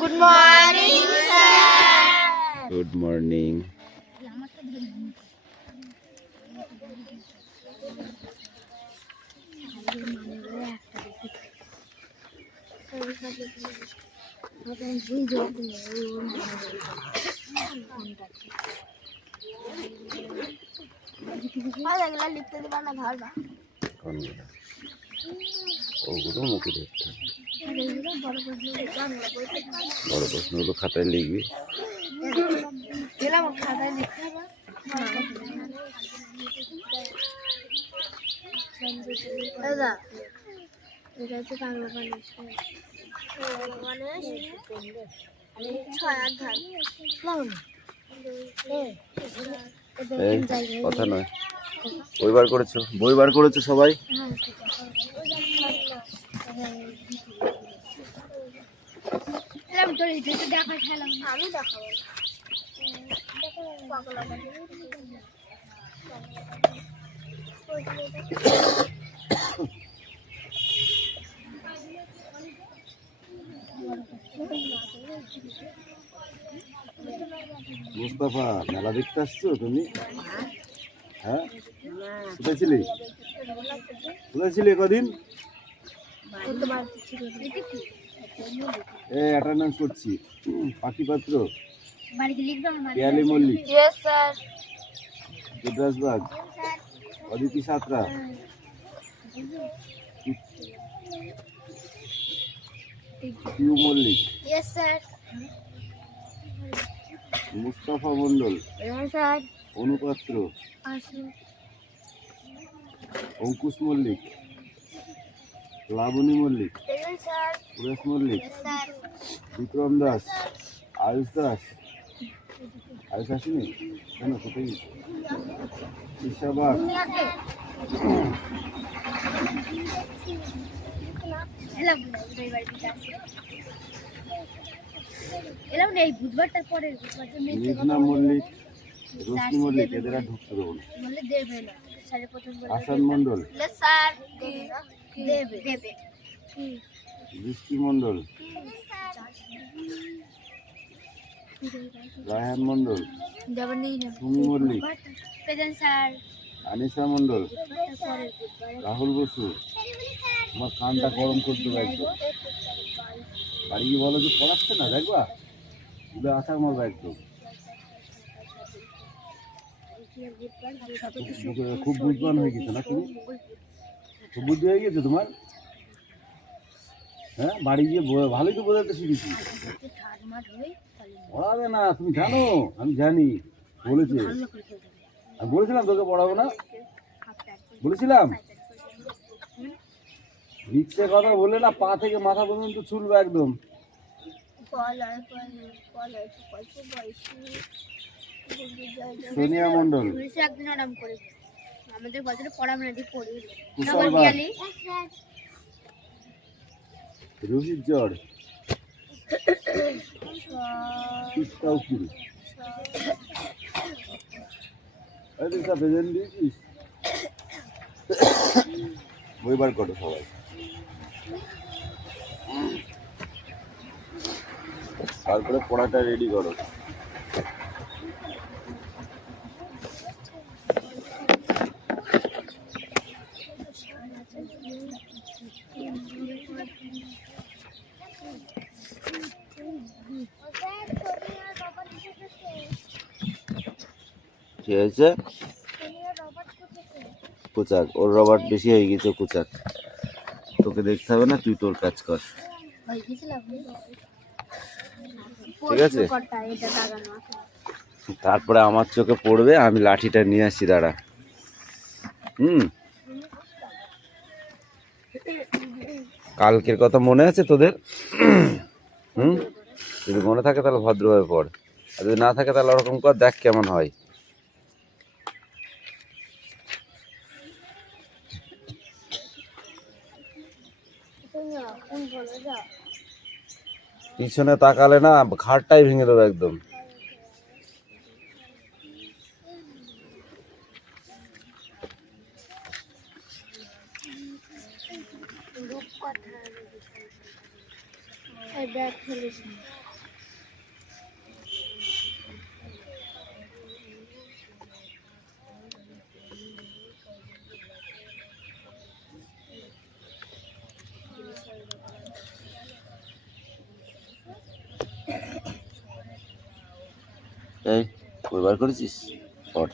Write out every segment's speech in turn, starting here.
Good morning sir. Good morning. ওগুলো মুখে দেখতে বড় প্রশ্নগুলো খাতায় লিখবি। খাতায় লিখতে হবে। দাদা এটা হচ্ছে বাংলা মানুষ 6 ধান কথা নয়। বই বার করেছো সবাই? আমি দেখাবো। মুস্তাফা, মেলা দেখতে আসছো তুমি? হ্যাঁ, কোথায় ছিলে কদিন? অ্যাটেন্ডেন্স করছি। পাখি পাত্র, পিয়ালি মল্লিক, রুদ্রাসবাগ, অদিতি সাঁতরা, পিউ মল্লিক, মুস্তাফা মন্ডল, অনুপাত্র, অঙ্কুশ মল্লিক, লাবণী মল্লিক, সুরেশ মল্লিক, বিক্রম দাস, আয়ুষ দাস। আয়ুষ আসেনি কেন? কোথায় গেছে? ঈশাবাগ, মেঘনা মল্লিক, রশ্মি মল্লিক। এদের আর ঢুকতে দেবো না। হাসান মন্ডল, বৃষ্টি মন্ডল, রায়হান মন্ডল, সুমি মল্লিক, আনিসা মন্ডল, রাহুল বসু। আমার কানটা গরম করতে পারছো। বাড়ি গিয়ে বলো যে পড়াচ্ছে না, দেখবা তুলে আসার মতো একদম। খুব বুঝবান হয়ে গেছে না তুমি? খুব বুদ্ধি হয়ে গেছে তোমার? হ্যাঁ, বাড়ি গিয়ে ভালোই তো বোঝাতে শিখেছি। পড়াবে না, তুমি জানো। আমি জানি, বলেছে। আমি বলেছিলাম তোকে পড়াবো না, বলেছিলাম। মিথ্যে কথা বলে না, পা থেকে মাথা পর্যন্ত চুলবে একদম। সোনিয়া মন্ডল, রোহিত জড়, তিস্তা উকিল। প্রেজেন্ট দিয়েছিস? বই বার করো সবাই। তারপরে পড়াটা রেডি করো। কি হয়েছে? কোচাক, ওর রবার্ট বেশি হয়ে গেছে। কোচাক, তোকে দেখতে হবে না, তুই তোর কাজ কর। ঠিক আছে, তারপরে আমার চোখে পড়বে। আমি লাঠিটা নিয়ে আসছি, দাঁড়া। কালকের কথা মনে আছে তোদের? যদি মনে থাকে তাহলে ভদ্রভাবে পড়, আর যদি না থাকে তাহলে ওরকম কর, দেখ কেমন হয়। পিছনে তাকালে না ঘাড়টাই ভেঙে দেবো একদম। এই ব্যাগ ফেলিস না। এই কয়বার করেছিস পর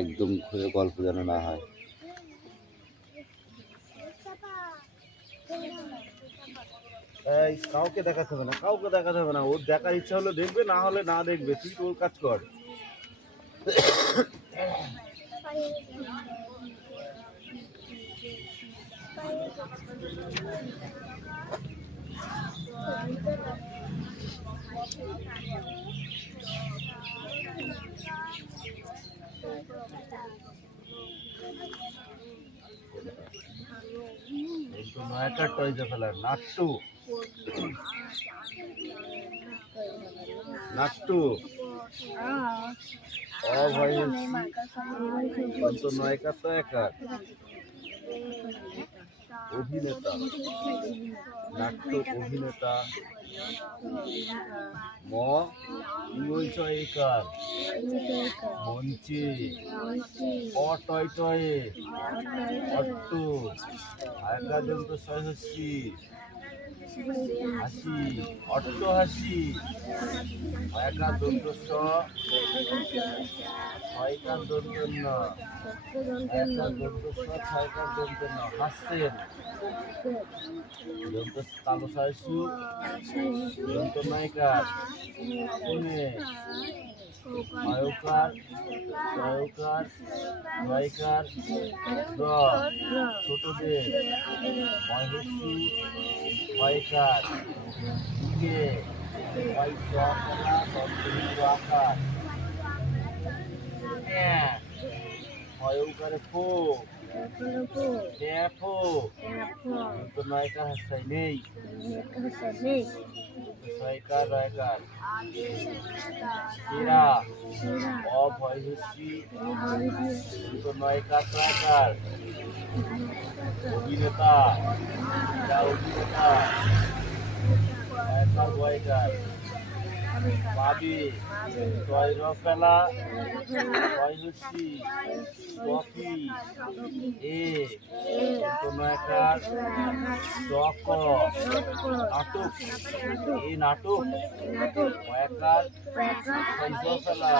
একদম খুলে গল্প যেন না হয়। এই কাউকে দেখাতে হবে না, কাউকে দেখাতে হবে না। ওর দেখার ইচ্ছা হলে দেখবে, না হলে না দেখবে। তুই তোর কাজ কর। একটু নয়টা টয়জে ফেলার নাট্টু নাট্টু নয়কার তো একার অভিনেতা নাট্য অভিনেতা ময়কার মঞ্চে অটয় টয়ে অট্টু আয়কাজন্ত সহস্রী হাসি অট্ট হাসি একা দন্ত ছয়কার দন্ত একা দন্ত ছয়কার দন্ত হাসছেন দন্ত কালো সহস্রু দন্ত নায়িকার শুনে অয়কার জয়কার জয়কার ছোটদের মহেশু ছয়কার কে আকার অয়কারে ফো দেখো তো নয়কার হাসাই নেই ছয়কার রয়কার এরা অভয়শ্রী নয়কার ট্রাকার অভিনেতা অভিনেতা নয়কার বয়কার পাবি তৈরফেলা অভয়শ্রী কফি এ নয়কার ডক নাটক এই নাটক নয়কার তৈরফেলা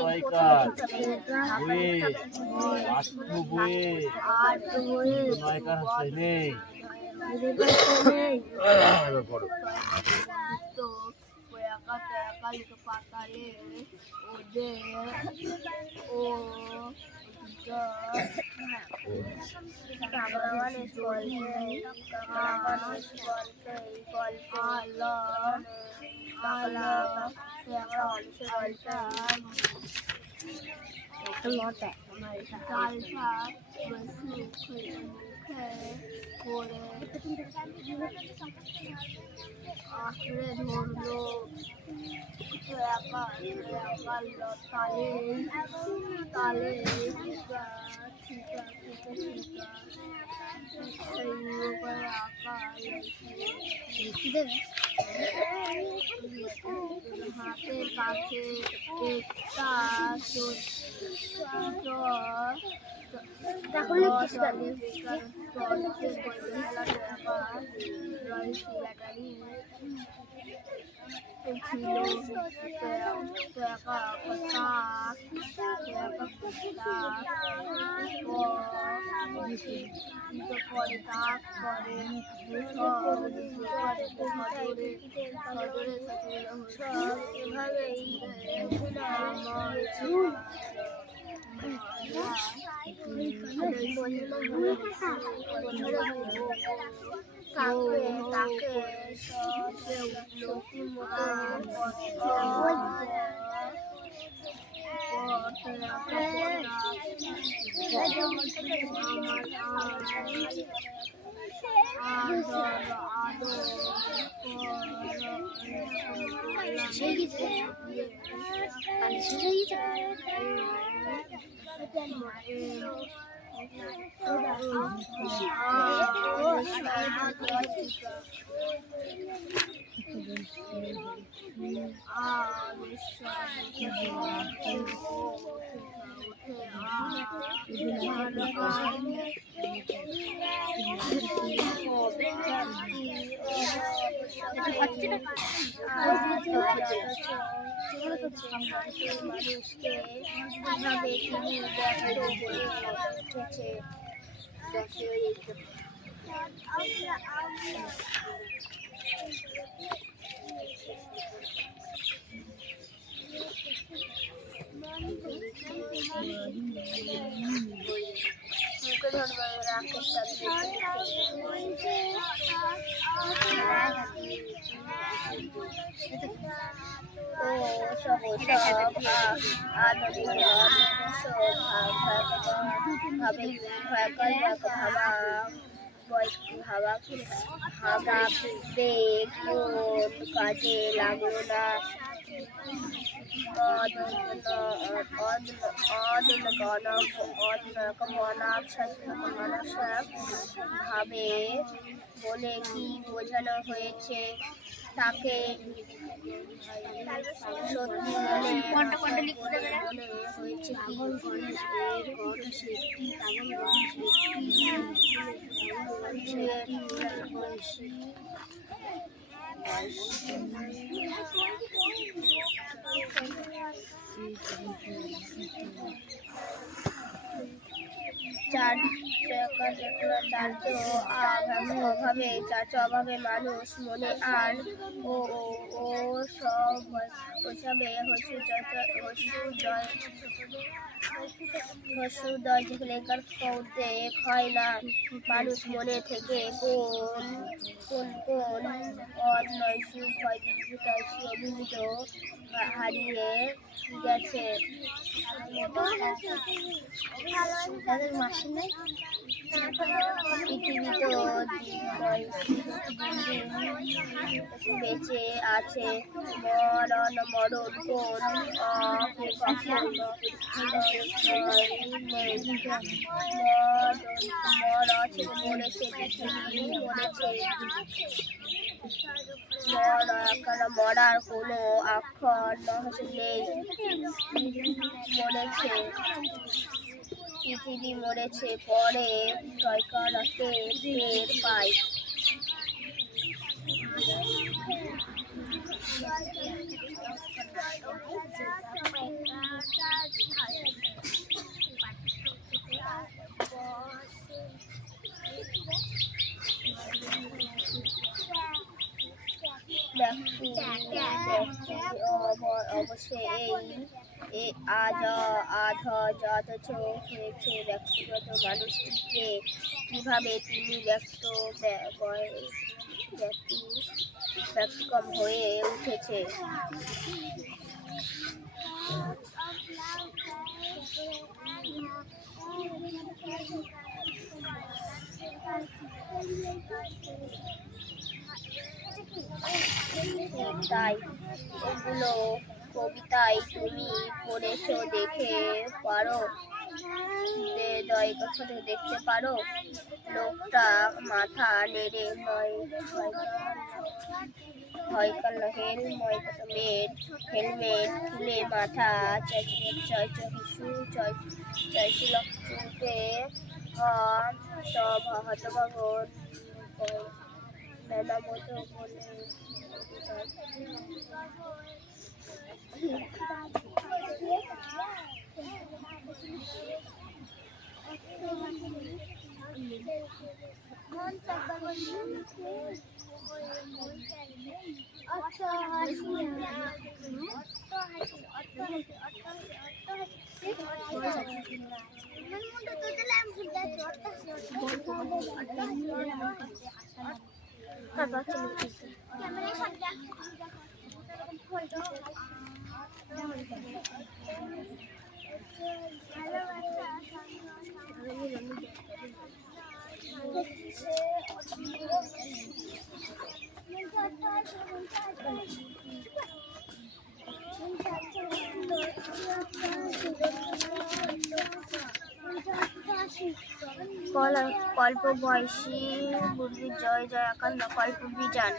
নয়কার হাসাই নেই আঁকড়ে ধরলো তালে তালে হাতের কাছে একটা মানুষকে কিভাবে তিনি ব্যস্ত হয়ে উঠেছে। কাজে লাগলো না। ভাবে বলে কি বোঝানো হয়েছে তাকে সত্যি মনে হয়েছে কি অভাবে মানুষ মনে আর ও সব হয় না। মানুষ মনে থেকে কোন অভিহিত হারিয়ে গেছে। বেঁচে আছে মরণ কোন মরার কোনো অক্ষর নেই। মরেছে পৃথিবী মরেছে পরে সরকারকে টের পায়। অবশ্যই এই অথচ হয়েছে ব্যক্তিগত মানুষটিকে কিভাবে তিনি ব্যতিক্রম হয়ে উঠেছে। তাই এগুলো কবিতায় তুমি পড়েছো, দেখতে পারো। লোকটা মাথা নেড়ে হেলমেট খুলে মাথা চাইছিল চোখে হতভাগন মেলা মতো বলে কল্প বয়সী বুদ্ধি জয় জয় আকার না কল্প বিজ্ঞান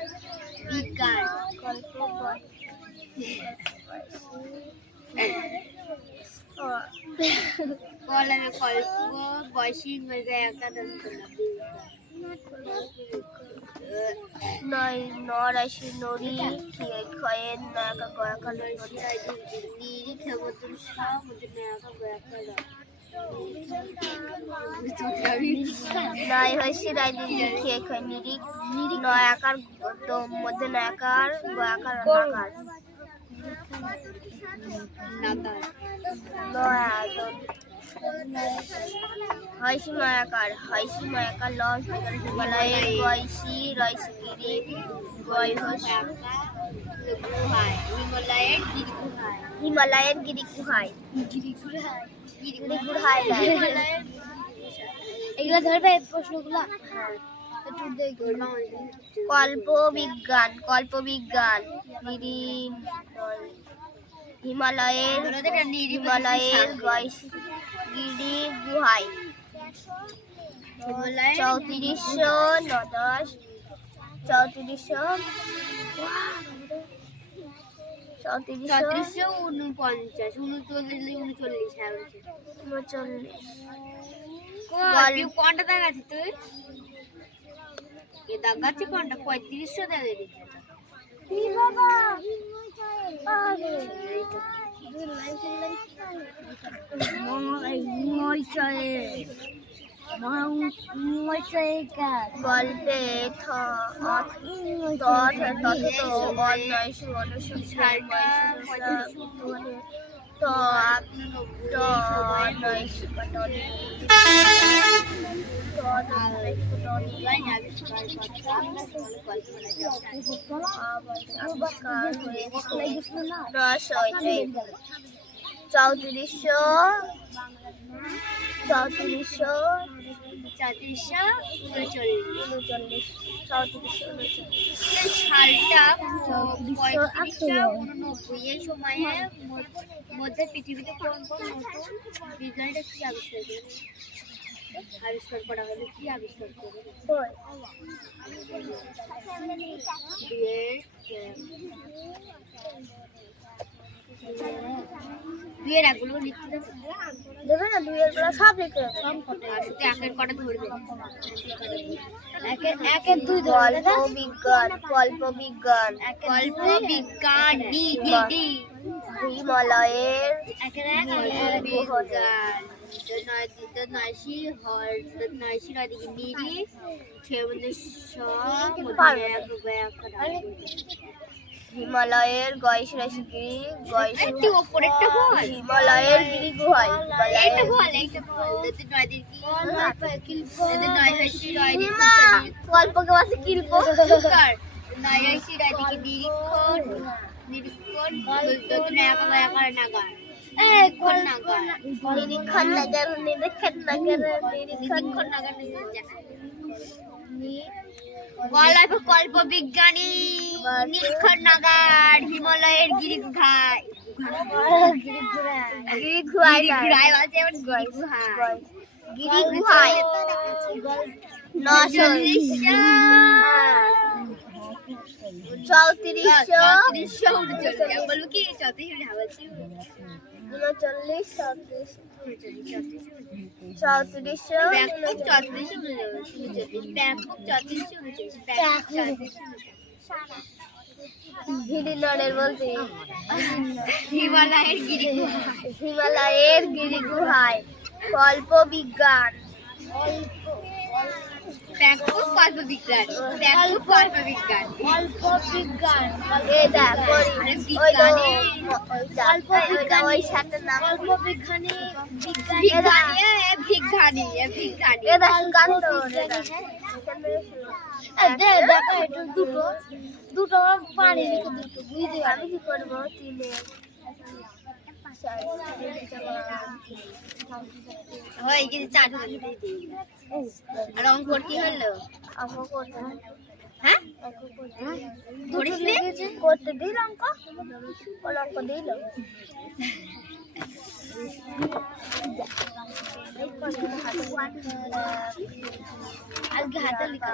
বিজ্ঞান কল্প কল্প বয়সী জয় আকার নয় নরাশি নরি ক্ষয়ের নায়কা গয়াকাল নিরি ক্ষমতুল সব নায়কা গয়াকাল নয় হয়েছে রায় দিদি খেয়ে খায় নিরিক নয় আকার মধ্যে নয়াকার গয়াকার নাগার হয়সি মায়াকার লস হিমালয়ের গয়সি রয়সি গিরি গয় হিমালয়ের গিরি গুহায় এগুলো ধরবে প্রশ্নগুলো কল্প বিজ্ঞান হিমালয়ের গিরি গুহায় 34 কোনটা দেখাচ্ছি তুই এ দেখাচ্ছি কোনটা 3500 দেখে দিচ্ছে গল্পে সালটা 3589 এই সময়ের মধ্যে পৃথিবীতে কোন কোন নতুন বিজ্ঞানীরা কি আবিষ্কার করা হলো কি আবিষ্কার করবে দুইয়ের একগুলো লিখতে দেবে না দুইয়ের গুলো সব লিখে সব কটা আর শুধু একের কটা ধরবে একের দুই ধরবে কল্প বিজ্ঞান ডি ডি ডি হিমালয়ের একের এক বিজ্ঞান নয়শি নদী নিরি হিমালয়ের হিমালয়ের গিরি গুহায় কল্পকে বাসে কিল্প নয়শি রাদিকে নিরীক্ষণ কল্প বিজ্ঞানী নিরীক্ষণ নাগার হিমালয়ের গিরি গুহায় হিমালয়ের গিরি গুহায় কল্প বিজ্ঞান কল্প বিজ্ঞান ওই সাথে নাম দুটো পানি আমি কি করবো রং করতে হলো হ্যাঁ করতে দিল অঙ্ক দিল আজকে হাতে লিখা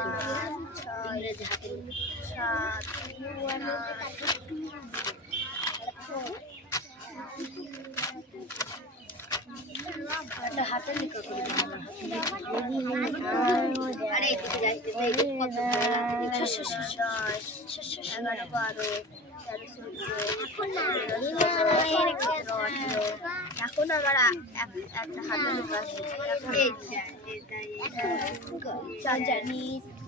ইংরেজি হাতে হাতে লিখা আরে 11 এখন আমার একটা হাতে লেখা জানি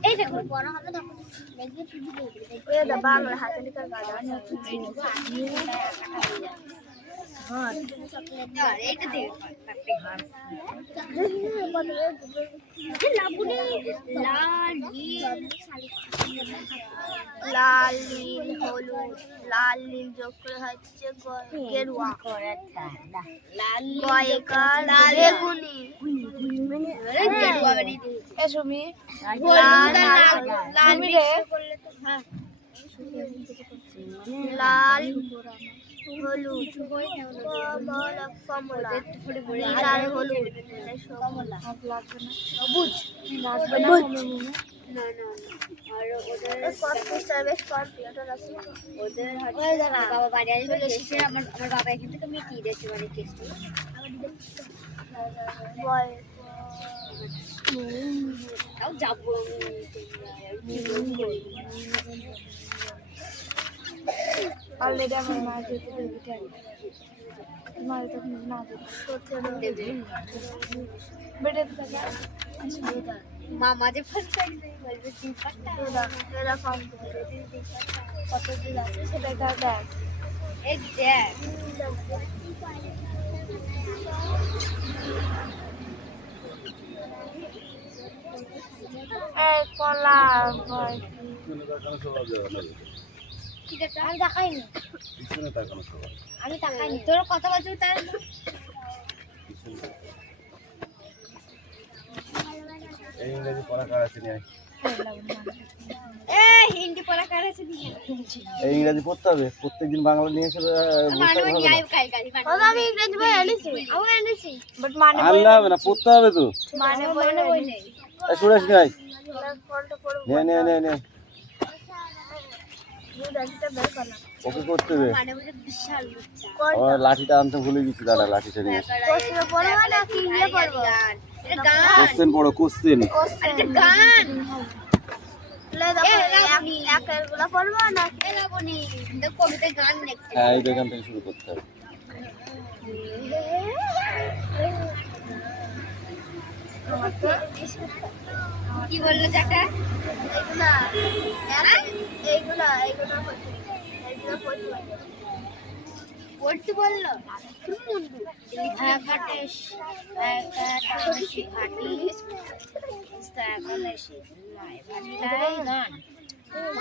এই দেখো বড় হবে দেখো বাংলা হাতে লেখা গাছ হ্যাঁ এইটা দেখ লাল নীল হলুদ লাল নীল যোগ করে হচ্ছে গেরুয়া বেগুনি লাল হলুদ কমলা লাল হলুদ কমলা সবুজ বাবা বাড়ি আসবে আমার বাবা এখান থেকে মিটিয়ে দিয়েছে মানে কেসটা যাবো অলরেডি আমার মা যেতে মা তখন না দেবে মামা যে ফার্স্ট টাইম বলবে তুই ফার্স্ট টাইম এরকম কত দিন আছে সেটা দেখ এই দেখ এই কলা আমি দেখাইনি আমি দেখাইনি তোর কত বছর তাই ইংরেজি পড়া কার আছে নি হিন্দি পড়া কার আছে নি এই ইংরেজি পড়তে হবে প্রত্যেকদিন বাংলা নিয়ে এসে আমি ইংরেজি বই এনেছি বাট মানে আনলে হবে না পড়তে হবে তো মানে বই নেই সুরেশ নাই নে ওকে করতে হবে লাঠিটা আনতে ভুলে গেছি দাদা লাঠিটা নিয়ে কোশ্চেন পড়ো কোশ্চেন হ্যাঁ এই এখান থেকে শুরু করতে হবে কি বললো চাটা পড়তে বললো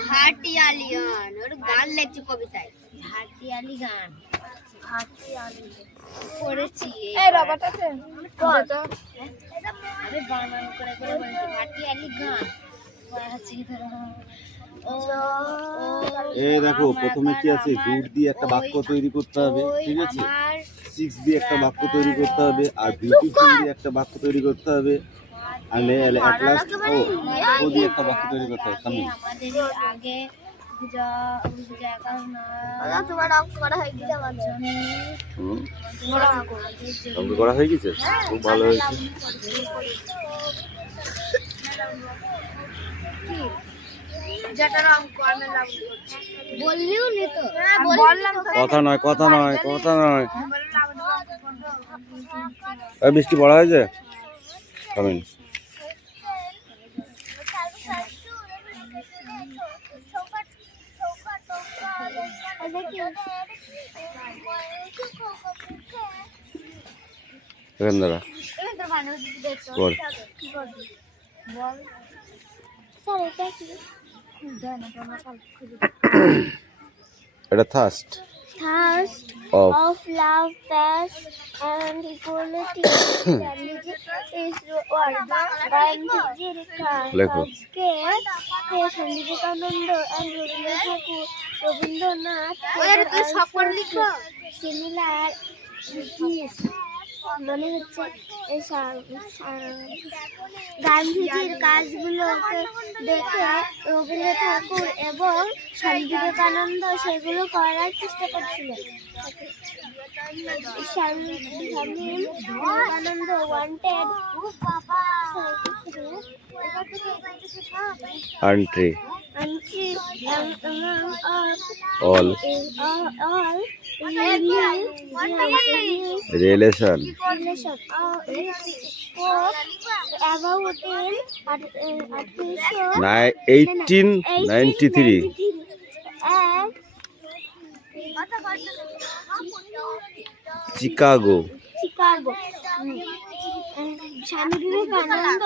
ভাটিয়ালিয়ান ওর গান লেখছে কবিতায় ভাটিয়ালি গান পড়েছি আরে বানান করে করে বলছি ভাটিয়ালি গান এই দেখো প্রথমে কি আছে গুড দিয়ে একটা বাক্য তৈরি করতে হবে ঠিক আছে 6 দিয়ে একটা বাক্য তৈরি করতে হবে আর বিউটিফুল দিয়ে একটা বাক্য তৈরি করতে হবে আর এট লাস্ট ও দিয়ে একটা বাক্য তৈরি করতে হবে কামিং আমাদের আগে তোমার অঙ্ক করা হয়ে গেছে আমার অঙ্ক করা হয়ে গেছে খুব ভালো হয়েছে বললিও নি তো কথা নয় বৃষ্টি পড়া হয়েছে কামিং দাদা কর এটা thirst of love, peace and equality is what লেখো বিবেকানন্দ and রবীন্দ্রনাথ similar মনে হচ্ছে এই গান্ধীজির কাজগুলোকে দেখে রবীন্দ্রনাথ ঠাকুর এবং স্বামী বিবেকানন্দ সেগুলো করার চেষ্টা করছিলেন। Swami Vivekananda wanted country among all relation about 1893 and Chicago. Swami Vivekananda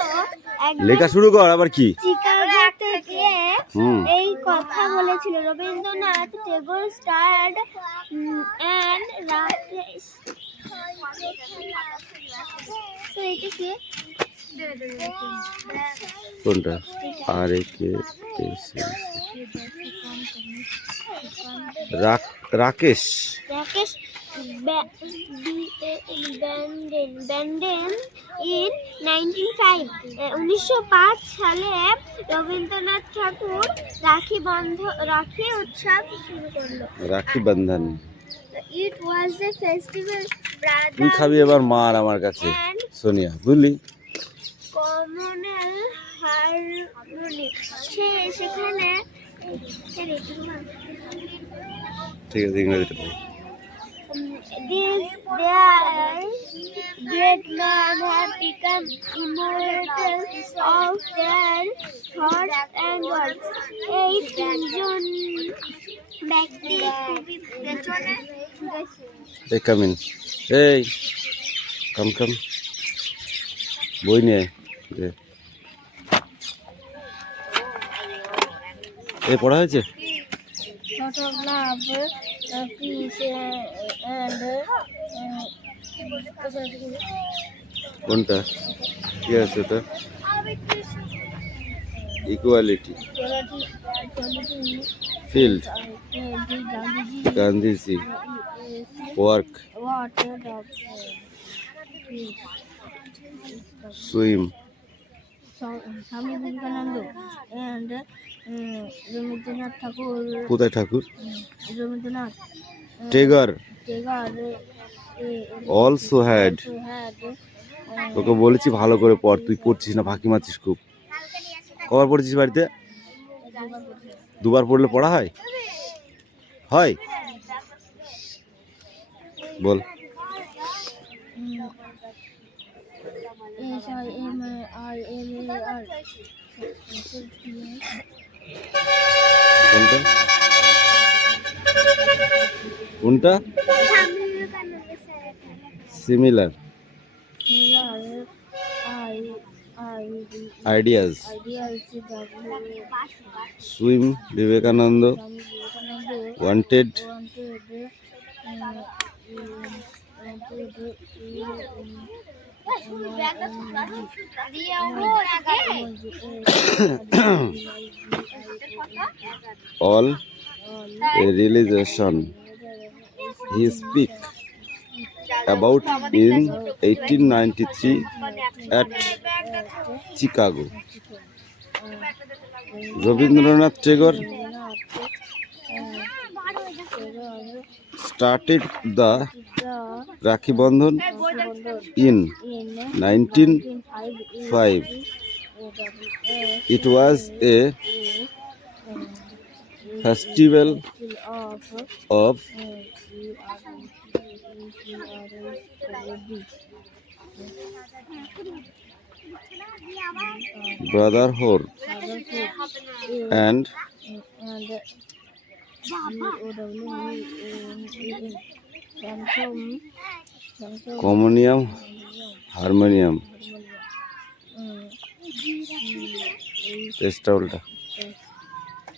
লেখা শুরু কর আবার কি চিকাগো থেকে এই কথা বলেছিল। রবীন্দ্রনাথ টেগোর স্টার্ড এন্ড রাকেশ কোনটা আর কে রাকেশ রাকেশ ব্যান্ডেন ইন 1905 সালে রবীন্দ্রনাথ ঠাকুর রাখি উৎসব শুরু করলো। Rakhi Bandhan. It was a festival তুই খাবি এবার মার আমার কাছে সোনিয়া বুঝলি। কমনাল হারমোনি সেখানে ঠিক আছে ইংরেজিতে বল। These their great men have become immortal of their thoughts and words. এই তিনজন ব্যক্তি খুবই পেছনে এই কামিন এই কাম বই নিয়ে এই পড়া হয়েছে। কোনটা কি আছে ওটা equality field Gandhiji work swim Swami Vivekananda and Rabindranath Thakur. কোথায় ঠাকুর? Rabindranath Tagore Tagore also had. তোকে বলেছি ভালো করে পড়, তুই পড়ছিস না, ফাঁকি মারছিস খুব। কবার পড়েছিস বাড়িতে? দুবার পড়লে পড়া হয় হয় বল। কোনটা similar ideas swim Vivekananda wanted all a realization he speak about in 1893 at Chicago. Rabindranath Tagore started the Rakhi Bandhan in 1905. It was a festival of brotherhood and communion harmonium. চেষ্টা উল্টা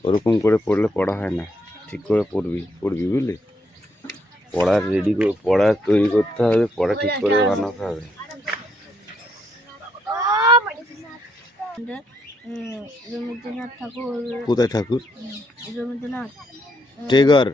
ওরকম করে পড়লে পড়া হয় না, ঠিক করে পড়বি বুঝলি। পড়া তৈরি করতে হবে, পড়া ঠিক করে বানাতে হবে। রবীন্দ্রনাথ ঠাকুর কোথায় ঠাকুর? রবীন্দ্রনাথ টেগর